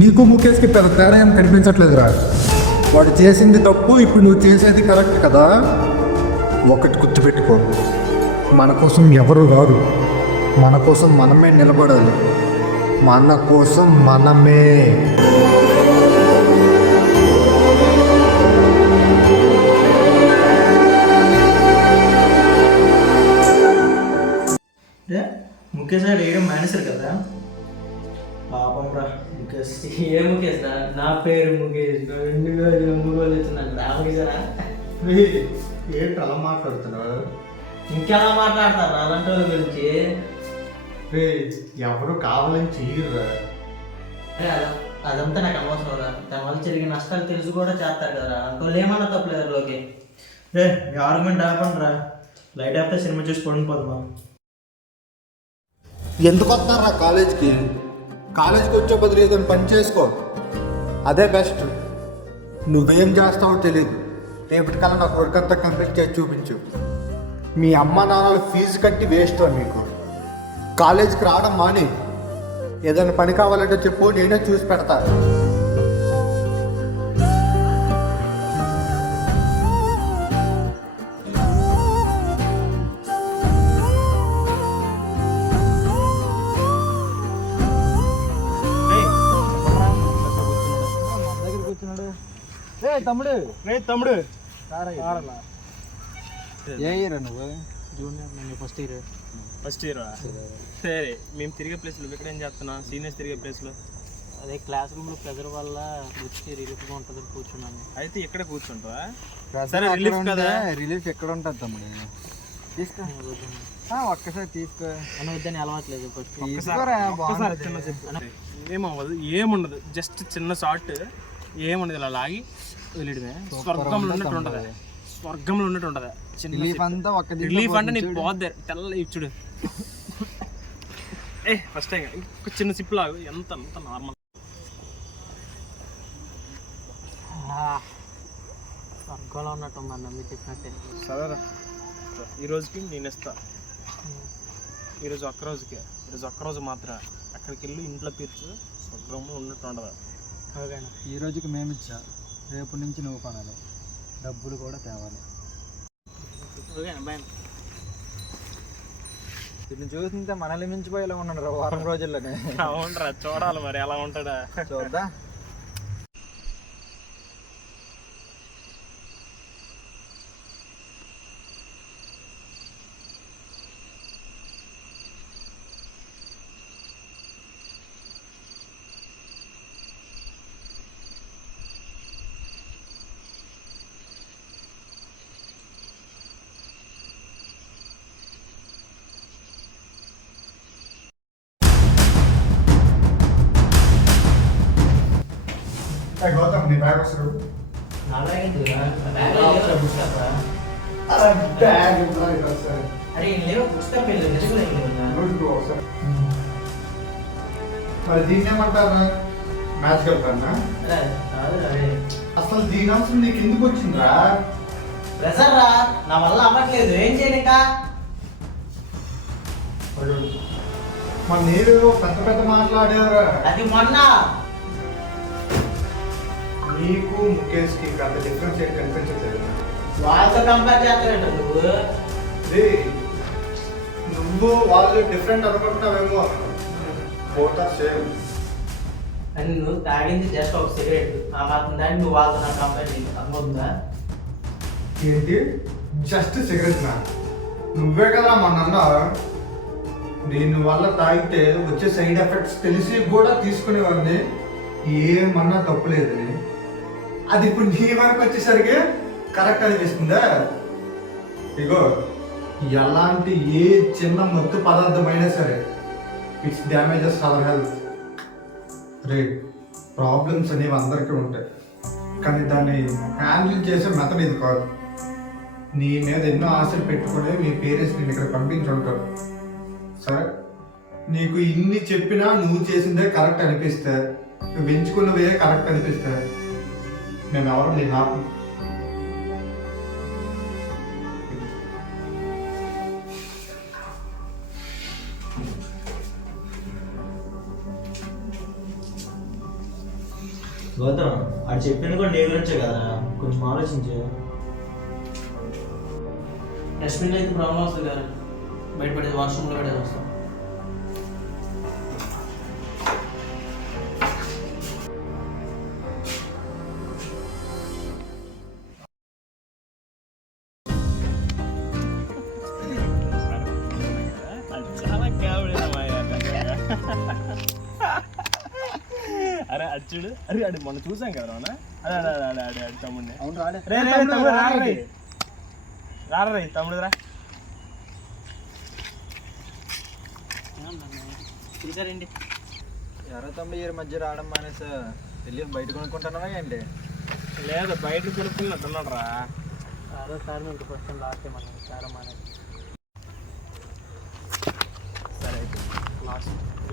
నీకు ముఖేష్కి పెద్ద తేడా ఏం కనిపించట్లేదురా. వాడు చేసింది తప్పు, ఇప్పుడు నువ్వు చేసేది కరెక్ట్ కదా. ఒకటి గుర్తుపెట్టుకో, మన కోసం ఎవరు రాదు, మన కోసం మనమే నిలబడాలి. మన కోసం మనమే. ముఖేష్ గారు వేయడం మానేశారు కదా, పాపం రా ముఖేష్. ఏ ముఖేష్ రా? నా పేరు ముఖేష్. ఎందుకు వచ్చిందంట రామకిషరా? ఏంటి అలా మాట్లాడుతున్నావు? ఇంకెలా మాట్లాడతారు అలాంటి వాళ్ళ గురించి? ఎవరు కావాలని చెయ్యరురా. అదంతా నాకు అనవసరం రా. దాని వల్ల జరిగిన నష్టాలు తెలుసు కూడా చేస్తారు కదా. అంకోళ్ళు ఏమన్నా తప్పలేదు లోకి. రే మీ ఆర్గ్యుమెంట్ ఆపండి రా, లైట్ ఆపితే సినిమా చూసి పడిపోతుందా? ఎందుకు వస్తారా కాలేజ్కి? కాలేజ్కి వచ్చే బదులు ఏదైనా పని చేసుకో, అదే బెస్ట్. నువ్వేం చేస్తావో తెలియదు. రేపటికల్లా నాకు వర్క్ అంతా కంప్లీట్ చేసి చూపించు. మీ అమ్మ నాన్నలు ఫీజు కట్టి వేస్ట్ మీకు. కాలేజ్కి రావడం మాని, ఏదైనా పని కావాలంటే చెప్పు, నేనే చూసి పెడతా. తమ్ముడు తమ్ముడు ఏ ఇయర్ నువ్వు? జూనియర్, నేను ఫస్ట్ ఇయర్. First year. సరే, మేము తిరిగే ప్లేస్లో ఇక్కడ ఏం చేస్తున్నా? సీనియర్స్ తిరిగే ప్లేస్లో అదే క్లాస్ రూమ్లో ప్రెజర్ వల్ల వచ్చి రిలీఫ్గా ఉంటుందని కూర్చున్నాను. అయితే ఇక్కడ కూర్చుంటావా? సరే, రిలీఫ్ కదా. రిలీఫ్ ఎక్కడ ఉంటుంది తమ్ముడు? తీసుకో, ఒక్కసారి తీసుకో. అని వద్దని అలవాట్లేదు. ఫస్ట్ చిన్న చెప్పు. ఏమవ్వదు, ఏముండదు. జస్ట్ చిన్న షార్ట్, ఏముండదు. ఇలా లాగి వెళ్ళడమే. స్వర్గంలో ఉన్నట్టు ఉంటుంది. స్వర్గంలో ఉన్నట్టు ఉంటుంది. రిలీఫ్ అంటే నీకు పోద్ది. తెల్ల ఇచ్చుడు. ఫస్ట్ టైం ఇంకొక చిన్న సిప్ లాగు. ఎంత నార్మల్. స్వర్గంలో ఉన్నట్టు ఉందన్న మీరు చెప్పినట్టే. సరేరా, ఈరోజుకి నేను ఇస్తా. ఈరోజు ఒక్కరోజు మాత్రం అక్కడికి వెళ్ళి ఇంట్లో తీర్చు. స్వర్గంలో ఉన్నట్టు ఉండదు. ఓకేనా? ఈ రోజుకి మేము ఇచ్చా, రేపు నుంచి నువ్వు కొనాలి, డబ్బులు కూడా తేవాలి. ఓకేనా? బాయ్. దీన్ని చూస్తుంటే మనల్ని మించిపోయేలా ఉన్నాడు వారం రోజుల్లోనే. అవునరా, చూడాలి మరి ఎలా ఉంటాడా. చూద్దా. గౌతమ్, నీ బ్యాగ్ వస్తారు. మరి దీన్ని ఏమంటారా? మ్యాజికల్ కన్నా అసలు దీని అవసరం నీకు ఎందుకు వచ్చిందిరా? ప్రెషర్ రా, నా వల్ల అవ్వట్లేదు. ఏం చేయను ఇంకా. మన నీవేవో పెద్ద మాట్లాడారా? అది మొన్న నీకు ముఖేష్కి అంత డిఫరెన్స్ ఏంటి కనిపించట్లేదు. వాళ్ళతో కంపేర్ చేస్తావేంట నువ్వు? నువ్వు వాళ్ళు డిఫరెంట్ అనుకుంటున్నావేమో. Both are same. అని నువ్వు తాగింది జస్ట్ ఒక సిగరెట్. ఆ మాత్రం దాన్ని నువ్వు వాళ్ళతో నాకు కంపేర్ చేయలేదు. అర్థమవుతుందా? ఏంటి జస్ట్ సిగరెట్ నా? నువ్వే కదా మొన్న దీని వల్ల తాగితే వచ్చే సైడ్ ఎఫెక్ట్స్ తెలిసి కూడా తీసుకునేవాడిని, ఏమన్నా తప్పులేదని. అది ఇప్పుడు నీ వరకు వచ్చేసరికి కరెక్ట్ అనిపిస్తుందా? ఇగో, ఎలాంటి ఏ చిన్న మత్తు పదార్థమైనా సరే it's damages our health. Problems అనేవి అందరికీ ఉంటాయి, కానీ దాన్ని హ్యాండిల్ చేసే మెథడ్ ఇది కాదు. నీ మీద ఎన్నో ఆశలు పెట్టుకుని మీ పేరెంట్స్ నేను ఇక్కడ పంపించుంటారు. సరే, నీకు ఇన్ని చెప్పినా నువ్వు చేసిందే కరెక్ట్ అనిపిస్తే, నువ్వు ఎంచుకున్నవే కరెక్ట్ అనిపిస్తే, మేము ఎవరు నేను ఆపు. గౌతమ్ అది చెప్పింది కూడా నీ గురించే కదా, కొంచెం ఆలోచించు. డస్ట్బిన్ అయితే ప్రాబ్లం వస్తుంది కదా, బయటపడేది వాష్రూమ్లో పడేది వస్తాం. అరే అచ్చుడు, అరే అడి మొన్న చూసాం కదా అన్న. అదే అదే అదే అదే అడి తమ్ముడిని. అవును రాడే. రే రే తమ్ముడు రారా తమ్ముడు రా. చూసారండి ఎర్ర తమ్ముడు ఈ మధ్య రావడం మానేసా, వెళ్ళి బయట కొనుక్కుంటున్నావా ఏంటి? లేదు బయట కొనుక్కున్నట్టున్నాడు రా. సార్ మీకు ఫస్ట్ టైం లాస్ట్ టైం అన్నాను సార్ అనేది. సరే అయితే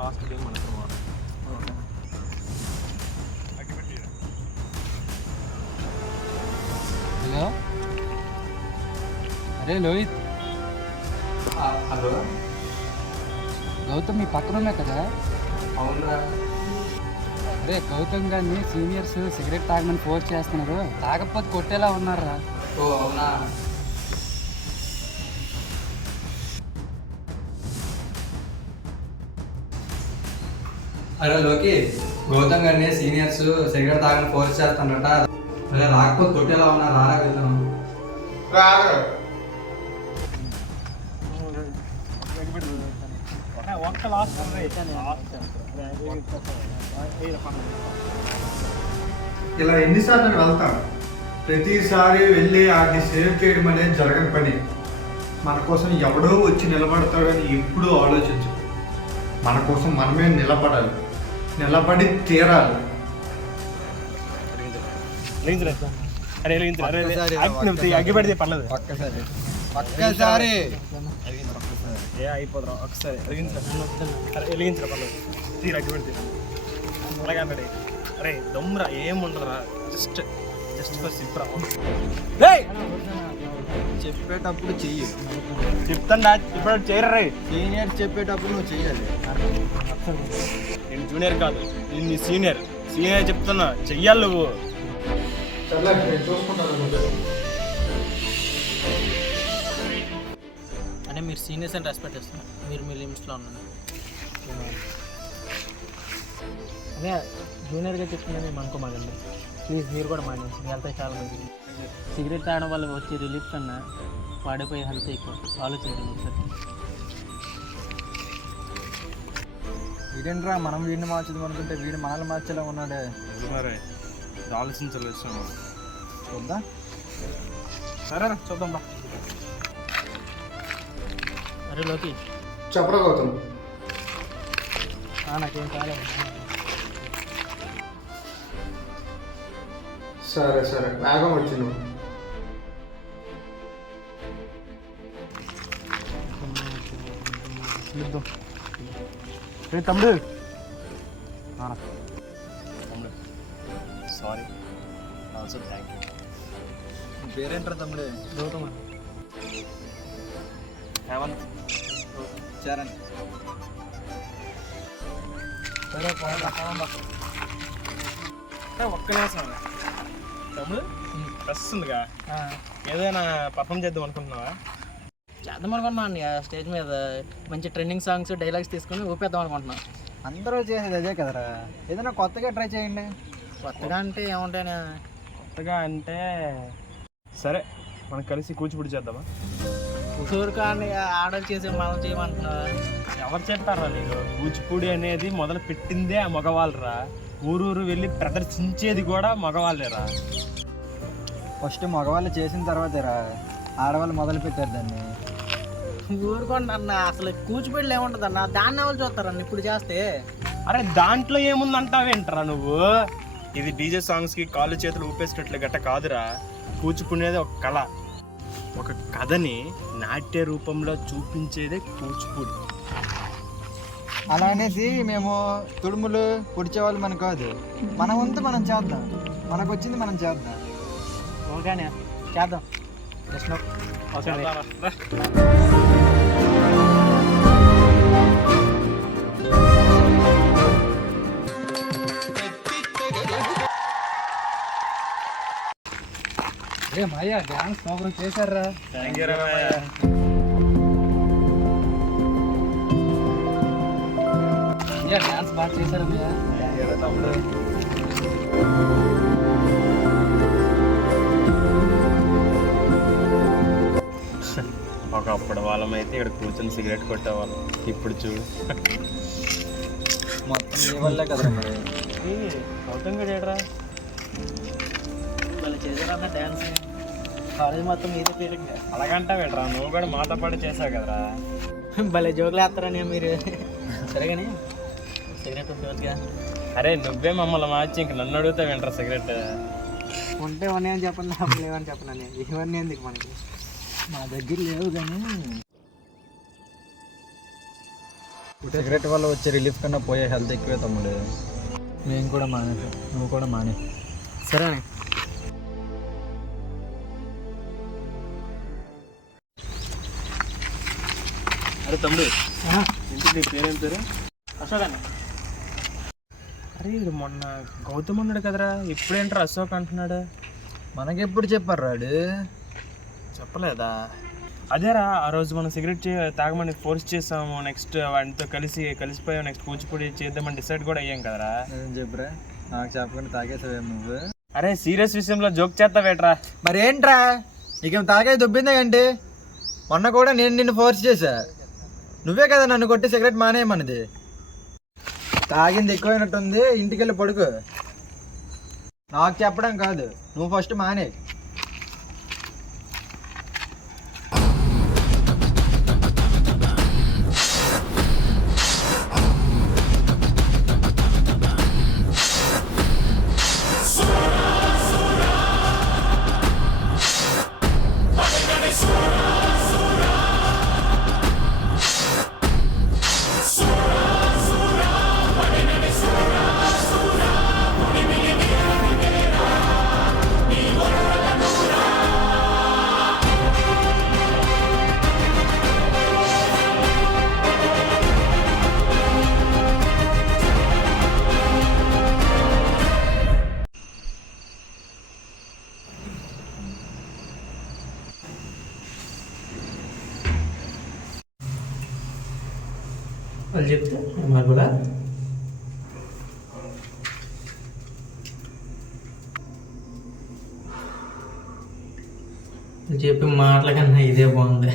లాస్ట్ గేమ్ మనకు హలో, అరే లోహిత్. హలో గౌతమ్ మీ పక్కన ఉన్నా కదా. అవునరా. అరే గౌతమ్ గారిని సీనియర్స్ సిగరెట్ తాగమని ఫోర్స్ చేస్తున్నారు, తాగకపోతే కొట్టేలా ఉన్నారా. ఓ అవునా. అరే లోకి, గౌతమ్ గారిని సీనియర్స్ సిగరెట్ తాగని ఫోర్స్ చేస్తానట. అరే రాకపోతే కొట్టేలా ఉన్నా, రారా వెళ్దాం. ఒక్క లాస్ట్ ఇలా ఎన్నిసార్లు వెళ్తాం, ప్రతిసారి వెళ్ళి వాటిని సేవ్ చేయడం అనేది జరగని పని. మన కోసం ఎవడో వచ్చి నిలబడతాడని ఎప్పుడూ ఆలోచించు. మన కోసం మనమే నిలబడాలి, నిలబడి తీరాలి. అగ్గిపెడితే పర్లేదు. ఒక్కసారి ఏ అయిపోదురా ఒకసారి వెలిగించరా పర్లేదు. తీరు అగ్గిపెడితే అలాగే అన్నాడు. అరే దమ్మురా ఏముండదురా, జస్ట్ ఫర్ సిప్ రా. చెప్పేటప్పుడు చెయ్యి. చెప్తాను ఇప్పుడు చేయరా. సీనియర్ చెప్పేటప్పుడు నువ్వు చెయ్యాలి. నేను జూనియర్ కాదు, నేను నీ సీనియర్ చెప్తున్నా, చెయ్యాలి నువ్వు. అంటే మీరు సీనియర్స్ అని రెస్పెక్ట్ ఇస్తున్నారు, మీరు మీ లిమిట్స్లో ఉన్నారు. అదే జూనియర్గా చెప్తున్నా మేము అనుకోమాకండి ప్లీజ్. మీరు కూడా మాని, మీ హెల్త్ చాలా మంచిది. సిగరెట్ తాగడం వల్ల వచ్చే రిలీఫ్ కన్నా వాడిపోయే హెల్త్ ఎక్కువ. ఆలోచించండి ఒకసారి. వీడేంట్రా మనం వీడిని మార్చుదాం అనుకుంటే వీడు మనల్ని మార్చేలా ఉన్నాడే. మరి ఆలోచించలేదు చూద్దాం. సరేనా చూద్దాం బా. అరే లోకి చెప్పరా గౌతమ్. నాకేం కాలేదు. సరే సరే వేగం వచ్చి నువ్వు. తమ్ముడు సారీ, ఆల్సో థ్యాంక్ యూ. పేరేంట్రా తమ్ముడు? గౌతమ్ హేమంత్. చరణ్. సరే ఒక్క నిమిషం తమ్ముడు, ప్రెస్ ఉందిగా, ఏదైనా పర్ఫామ్ చేద్దాం అనుకుంటున్నావా? చేద్దాం అనుకుంటున్నాను స్టేజ్ మీద మంచి ట్రెండింగ్ సాంగ్స్ డైలాగ్స్ తీసుకొని ఊపేద్దాం అనుకుంటున్నాను. అందరూ చేసేది అదే కదరా, ఏదైనా కొత్తగా ట్రై చేయండి. కొత్తగా అంటే ఏముంటాయి? కొత్తగా అంటే సరే మనం కలిసి కూచిపూడి చేద్దామా? ఊరు కానీ ఆర్డర్ చేసి మనం చేయమంటున్నా. ఎవరు చెప్పారా నీకు? కూచిపూడి అనేది మొదలు పెట్టిందే ఆ మగవాళ్ళరా, ఊరూరు వెళ్ళి ప్రదర్శించేది కూడా మగవాళ్ళేరా. ఫస్ట్ మగవాళ్ళు చేసిన తర్వాతరా ఆడవాళ్ళు మొదలు పెట్టారు దాన్ని. ఊరుకోండి అన్న, అసలు కూచిపూడిలో ఏముంటుంది అన్న, దాన్ని ఎవరు చూస్తారన్న ఇప్పుడు చేస్తే. అరే దాంట్లో ఏముందంటావేంట్రా నువ్వు? ఇది డీజే సాంగ్స్కి కాళ్ళు చేతులు ఊపేసేటట్లు గట్ట కాదురా. కూచిపూడి అనేది ఒక కళ, ఒక కథని నాట్య రూపంలో చూపించేదే కూచిపూడి. అలా అనేసి మేము తుడుములు పొడిచేవాళ్ళు మనకు కాదు. మన వంతు మనం చేద్దాం, మనకు వచ్చింది మనం చేద్దాం. ఓకేనే చేద్దాం. Just no okay. రే మాయా డ్యాన్స్ సూపర్ చేశారా. Thank you Ramayya. డ్యాన్స్ బాగా చేశారు మాయా. తమ్ముడు ఒకప్పుడు వాళ్ళమైతే ఇక్కడ కూర్చొని సిగరెట్ కొట్టేవాళ్ళం. ఇప్పుడు చూడు మొత్తం నీ వల్లే కదరా మరి. గౌతమ్ గడేడ్రా వాళ్ళు చేశారన్న డ్యాన్స్ కాలేజ్ మొత్తం మీదే పీరియడ్. అలాగంటా పెట్టరా, నువ్వు కూడా మాతో పాటు చేసావు కదరా. భలే జోకులు వేస్తారని మీరు. సరే కానీ సిగరెట్ ఉంటుందిగా. అరే నువ్వే మమ్మల్ని మార్చి ఇంక నన్ను అడుగుతా వింటరా సిగరెట్. ఉంటే ఉన్నాయని చెప్పండి, నాకు లేవని చెప్పను. ఇవన్నీ ఎందుకు మనకి, మా దగ్గర లేవు. కానీ సిగరెట్ వల్ల వచ్చే రిలీఫ్ కన్నా పోయే హెల్త్ ఎక్కువే తమ్ముడు. నేను కూడా మానేసా, నువ్వు కూడా మానే. సరేనే. అరే తమ్ముడు, ఇంటికి నీ పేరేం పేరు? అశోక్ అన్న. అరే ఇది మొన్న గౌతమ్ ఉన్నాడు కదరా, ఇప్పుడేంట్రా అశోక్ అంటున్నాడు? మనకెప్పుడు చెప్పారు రాడు? చెప్పలేదా? అదేరా ఆ రోజు మనం సిగరెట్ తాగమని ఫోర్స్ చేసాము. నెక్స్ట్ వాడితో కలిసిపోయాం. నెక్స్ట్ కూచిపూడి చేద్దామని డిసైడ్ కూడా అయ్యాం కదరా. ఏం చెప్పురా, నాకు చెప్పకుండా తాగేసావేం నువ్వు? అరే సీరియస్ విషయంలో జోక్ చేస్తావేట్రా? మరి ఏంట్రా నీకేం తాగే దొబ్బిందా ఏంటి? మొన్న కూడా నేను నిన్ను ఫోర్స్ చేశా. నువ్వే కదా నన్ను కొట్టి సిగరెట్ మానేయమన్నది. తాగింది ఎక్కువైనట్టుంది, ఇంటికి వెళ్ళి పడుకో. నాకు చెప్పడం కాదు, నువ్వు ఫస్ట్ మానే. వాళ్ళు చెప్తే మరి కూడా చెప్పి మాటల కన్నా ఇదే బాగుంది.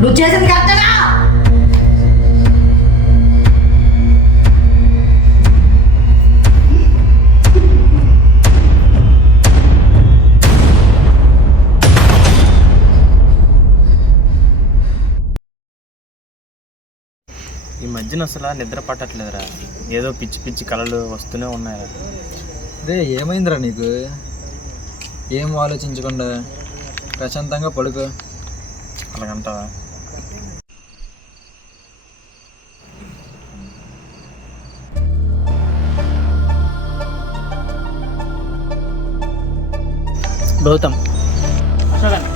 నువ్వు చేసింది కరెక్టేనా? ఈ మధ్యన అసలు నిద్ర పట్టట్లేదురా. ఏదో పిచ్చి పిచ్చి కళలు వస్తూనే ఉన్నాయిరా. రే ఏమైందిరా నీకు? ఏం ఆలోచించకుండా ప్రశాంతంగా పడుకో. అలాగంటావా? గౌతమ్, అశోక్ అన్న.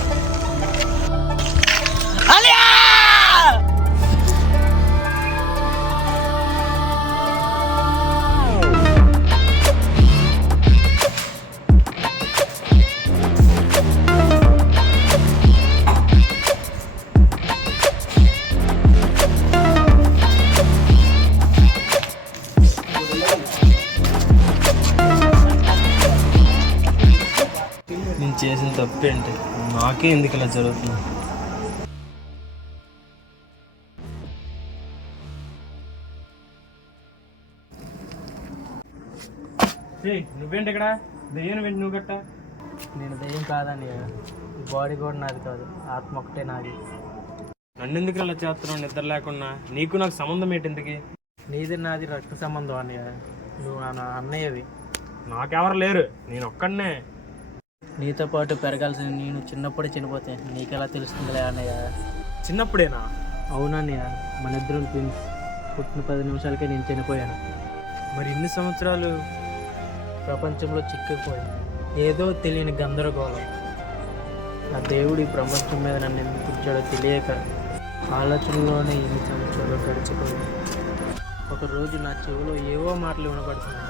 నేను చేసిన తప్పేంటి? నాకే ఎందుకు ఇలా జరుగుతుంది? నువ్వేంటి ఇక్కడ? దెయ్యం ఏంటి నువ్వు గట్ట? నేను దయ్యం కాదని, ఈ బాడీ కూడా నాది కాదు, ఆత్మ ఒకటే నాది. నన్ను ఎందుకు ఇలా చేస్తున్నావు నిద్ర లేకుండా? నీకు నాకు సంబంధం ఏంటి ఇంతకి? నీది నాది రక్త సంబంధం అన్నయ్య. నువ్వు నా అన్నయ్యవి. నాకెవరు లేరు, నేను ఒక్కడనే. నీతో పాటు పెరగాల్సిన నేను చిన్నప్పుడే చనిపోతే నీకెలా తెలుస్తుందిలే అన్నయ్య. చిన్నప్పుడేనా? అవునన్నయ్య, మన ఇద్దరు ట్విన్స్. పుట్టిన 10 నిమిషాలకే నేను చనిపోయాను. మరి ఇన్ని సంవత్సరాలు ప్రపంచంలో చిక్కుకుపోయి ఏదో తెలియని గందరగోళం. ఆ దేవుడు ఈ ప్రపంచం మీద నన్ను ఎందుకు ఉంచాడో తెలియక ఆలోచనలోనే ఇన్ని సంవత్సరాలు గడిచిపోయింది. ఒకరోజు నా చెవిలో ఏవో మాటలు వినపడుతున్నాయి.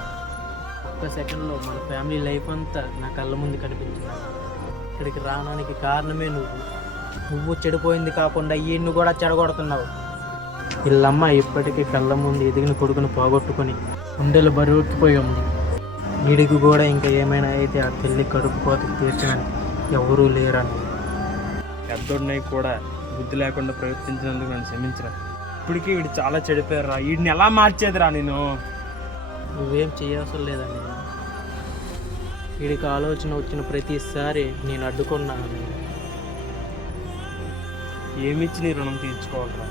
ఒక్క సెకండ్లో మన ఫ్యామిలీ లైఫ్ అంతా నా కళ్ళ ముందు కనిపించింది. ఇక్కడికి రావడానికి కారణమే నువ్వు చెడిపోయింది కాకుండా ఈయన్ని కూడా చెడగొడుతున్నావు. వీళ్ళమ్మ ఇప్పటికీ కళ్ళ ముందు ఎదిగిన కొడుకును పోగొట్టుకొని గుండెలు బరువుకిపోయి ఉంది. వీడికి కూడా ఇంకా ఏమైనా అయితే ఆ తల్లి కడుపు కోత తీర్చడానికి ఎవరూ లేరని. పెద్దోడినై కూడా బుద్ధి లేకుండా ప్రవర్తించినందుకు నన్ను క్షమించరా. ఇప్పటికీ వీడు చాలా చెడిపోయారా. వీడిని ఎలా మార్చేదిరా నేను? నువ్వేం చేయవసరం లేదండి. వీడికి ఆలోచన వచ్చిన ప్రతిసారి నేను అడ్డుకున్నాను. ఏమిచ్చి నీ రుణం తీర్చుకోవాలరా?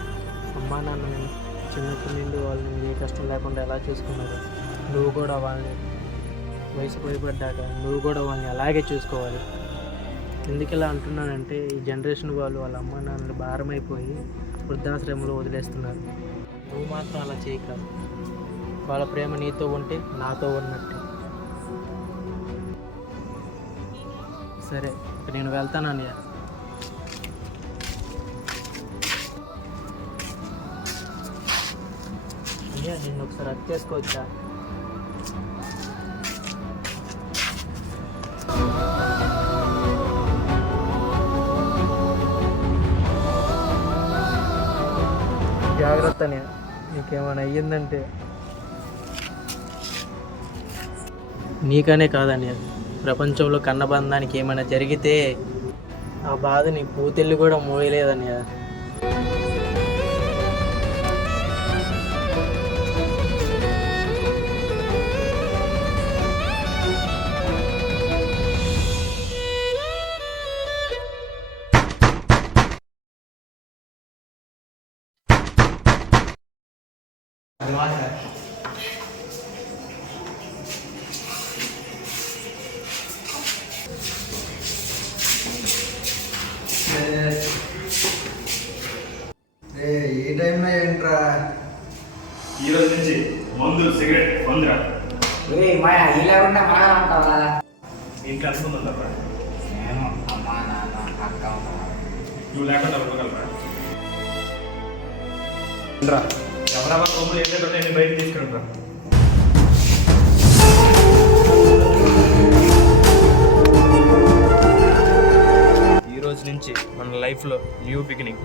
అమ్మా నాన్న నేను చిన్నప్పటి నుండి వాళ్ళని ఏ కష్టం లేకుండా ఎలా చూసుకున్నారు, నువ్వు కూడా వాళ్ళని వయసు పైబడ్డాక నువ్వు కూడా వాళ్ళని అలాగే చూసుకోవాలి. ఎందుకు ఇలా అంటున్నానంటే ఈ జనరేషన్ వాళ్ళు వాళ్ళ అమ్మ నాన్నలు భారం అయిపోయి వృద్ధాశ్రమంలో వదిలేస్తున్నారు. నువ్వు మాత్రం అలా చేయగలవు. వాళ్ళ ప్రేమ నీతో ఉంటే నాతో ఉన్నట్టే. సరే ఇక నేను వెళ్తాను అన్నయ్య. అన్నయ్య నిన్ను ఒకసారి హక్ చేసుకోవచ్చా? జాగ్రత్త అన్నయ్య, నీకేమైనా అయ్యిందంటే నీకనే కాదన్నయ్య, ప్రపంచంలో కన్నబంధానికి ఏమైనా జరిగితే ఆ బాధని పూతెల్లి కూడా మోయలేదన్నయ్య. ఈ టైంలో ఏంట్రా? ఈ రోజు నుంచి మందు సిగరెట్ బంద్రా. ఇలా ఉన్నా బాగా ఉంటావా? ఇంట్లో అనుకుంటుందా? నేను అమ్మా నాన్న అక్క నువ్వు లేకుండా ఉండగలరా? ఎవరెవరి రూమ్లో ఏంటంటే నేను బయటకు తీసుకురా. ఈ రోజు నుంచి మన లైఫ్లో న్యూ బిగినింగ్.